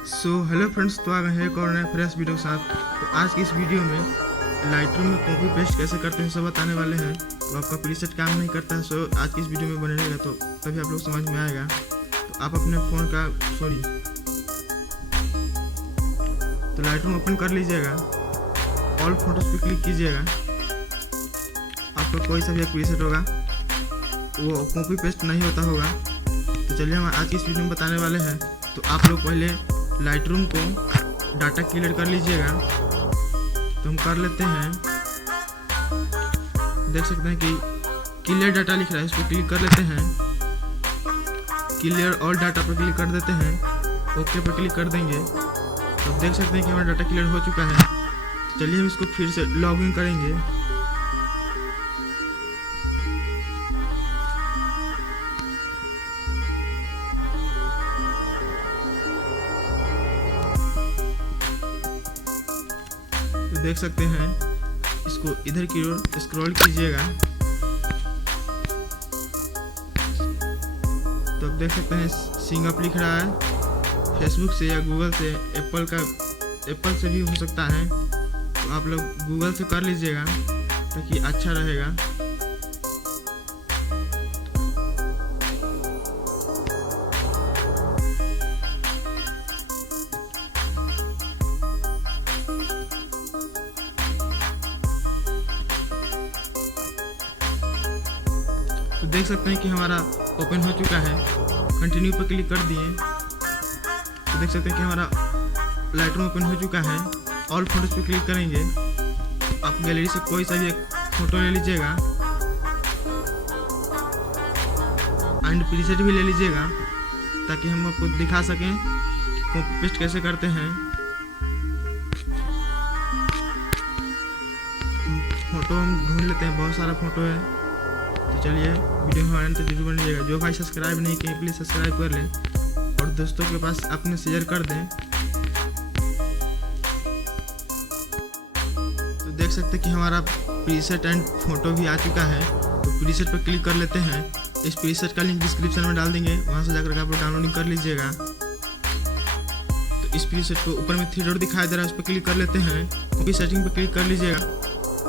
Hello friends, तो आ गए हैं एक और नए फ्रेश वीडियो के साथ। तो आज की इस वीडियो में लाइटरूम में कॉपी पेस्ट कैसे करते हैं सब बताने वाले हैं। तो आपका प्रीसेट काम नहीं करता है, सो आज की इस वीडियो में बने रहेगा, तो तभी आप लोग समझ में आएगा। तो आप अपने फ़ोन का तो लाइटरूम ओपन कर लीजिएगा, ऑल फोटोज पे क्लिक कीजिएगा। आपका कोई सा भी एक प्रीसेट होगा वो कॉपी पेस्ट नहीं होता होगा। तो चलिए हम आज की इस वीडियो में बताने वाले हैं। तो आप लोग पहले लाइटरूम को डाटा क्लियर कर लीजिएगा। तो हम कर लेते हैं, देख सकते हैं कि क्लियर डाटा लिख रहा है, इस पर क्लिक कर लेते हैं। क्लियर ऑल डाटा पर क्लिक कर देते हैं, ओके पर क्लिक कर देंगे। तो देख सकते हैं कि हमारा डाटा क्लियर हो चुका है। चलिए हम इसको फिर से लॉग इन करेंगे। तो देख सकते हैं, इसको इधर की ओर स्क्रॉल कीजिएगा। तो अब देख सकते हैं सिंग अप लिख रहा है। फेसबुक से या गूगल से, एप्पल से भी हो सकता है। तो आप लोग गूगल से कर लीजिएगा ताकि अच्छा रहेगा। तो देख सकते हैं कि हमारा ओपन हो चुका है। कंटिन्यू पर क्लिक कर दिए तो देख सकते हैं कि हमारा लाइटरूम ओपन हो चुका है। ऑल फोटोज पे क्लिक करेंगे। आप गैलरी से कोई सा भी एक फोटो ले लीजिएगा एंड प्रीसेट भी ले लीजिएगा ताकि हम आपको दिखा सकें कि कॉपी पेस्ट कैसे करते हैं। फोटो हम ढूंढ लेते हैं, बहुत सारा फोटो है। तो चलिए वीडियो हमारे अंत जरूर बनिएगा। जो भाई सब्सक्राइब नहीं किए प्लीज़ सब्सक्राइब कर लें और दोस्तों के पास अपने शेयर कर दें। तो देख सकते हैं कि हमारा प्रीसेट एंड फोटो भी आ चुका है। तो प्रीसेट पर क्लिक कर लेते हैं। इस प्रीसेट का लिंक डिस्क्रिप्शन में डाल देंगे, वहाँ से जाकर आप लोग डाउनलोडिंग कर लीजिएगा। तो इस प्रीसेट को ऊपर में 3 डॉट दिखाई दे रहा है, उस पर क्लिक कर लेते हैं। कॉपी सेटिंग पर क्लिक कर लीजिएगा।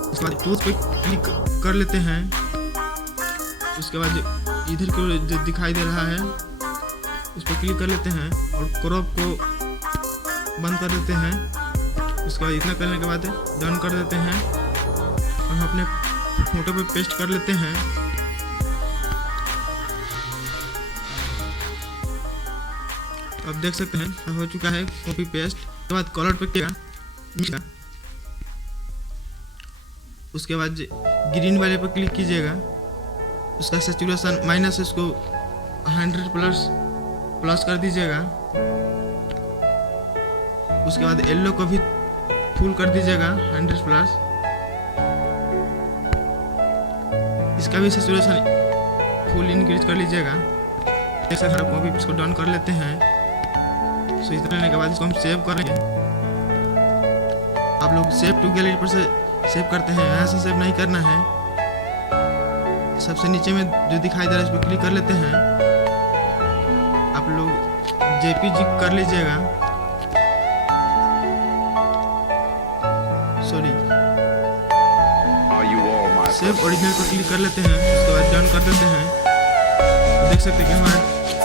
उसके बाद टूल्स पर क्लिक कर लेते हैं। उसके बाद इधर की जो दिखाई दे रहा है उस पर क्लिक कर लेते हैं और क्रॉप को बंद कर देते हैं। उसके बाद इतना करने के बाद डन कर देते हैं और हम अपने फोटो पे पेस्ट कर लेते हैं। अब देख सकते हैं हो चुका है कॉपी पेस्ट। उसके बाद कलर पे किया, उसके बाद ग्रीन वाले पर क्लिक कीजिएगा। उसका सैचुरेशन माइनस इसको 100 प्लस कर दीजिएगा। उसके बाद येलो को भी फुल कर दीजिएगा 100 प्लस। इसका भी सैचुरेशन फुल इंक्रीज कर लीजिएगा। जैसे हम कॉपी इसको डन कर लेते हैं। सो इतना करने के बाद इसको हम सेव करेंगे। आप लोग सेव टू गैलरी पर से सेव करते हैं, यहाँ से सेव नहीं करना है। सबसे नीचे में जो दिखाई दे रहा है इस पर क्लिक कर लेते हैं। आप लोग जेपीजी कर लीजिएगा, सॉरी सेव ओरिजिनल पर क्लिक कर लेते हैं। उसके बाद डन कर देते हैं। तो देख सकते हैं कि हमारा